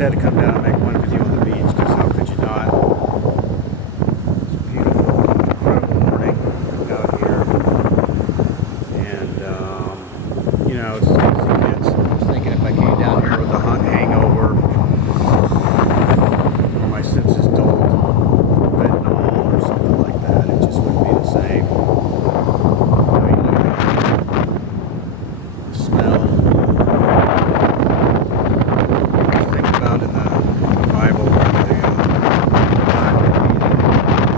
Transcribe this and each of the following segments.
had to come down and make one video on the beach because how could you not? It's a beautiful, incredible morning out here. And, you know, it's as good as it gets. I was thinking if I came down here with a hunt hangover, or my senses dulled, fentanyl or something like that, it just wouldn't be the same. I mean, look at the smell. Think about in the Bible,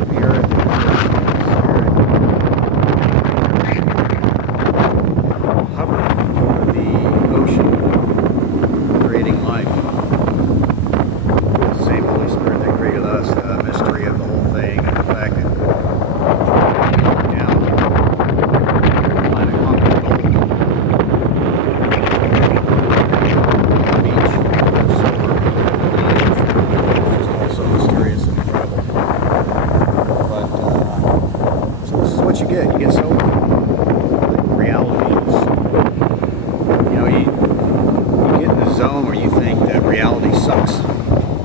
the earth and hovering over the ocean, creating life. The same Holy Spirit that created us, the mystery of the whole thing, and the fact that down planet hung with gold. Also mysterious and incredible. But so this is what you get. You get so realities. You know, you get in the zone where you think that reality sucks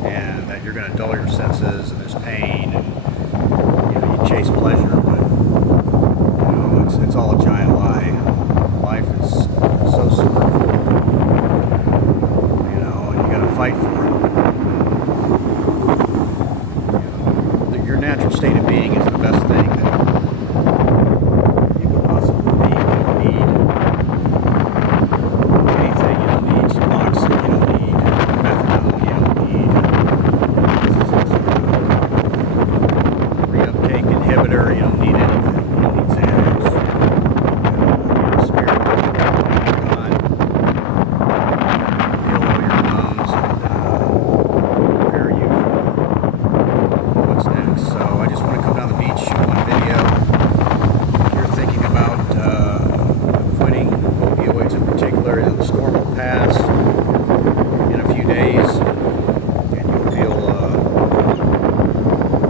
and that you're going to dull your senses and there's pain and you know you chase pleasure, but you know it's all a giant lie. Life is so super cool. You know, and you got to fight for it. Your natural state of being is the best thing that you could possibly be. You don't need anything. You don't need Suboxone. You don't need methadone. You don't need reuptake inhibitor. You don't need anything. You don't need Xanax. Your spirit, God, heal all your wounds and prepare you for what's next. So I just want to come down the beach, shoot one video. If you're thinking about quitting opioids in particular, the storm will pass in a few days, and you'll feel.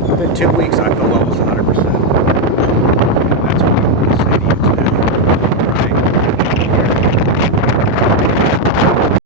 Within 2 weeks, I felt almost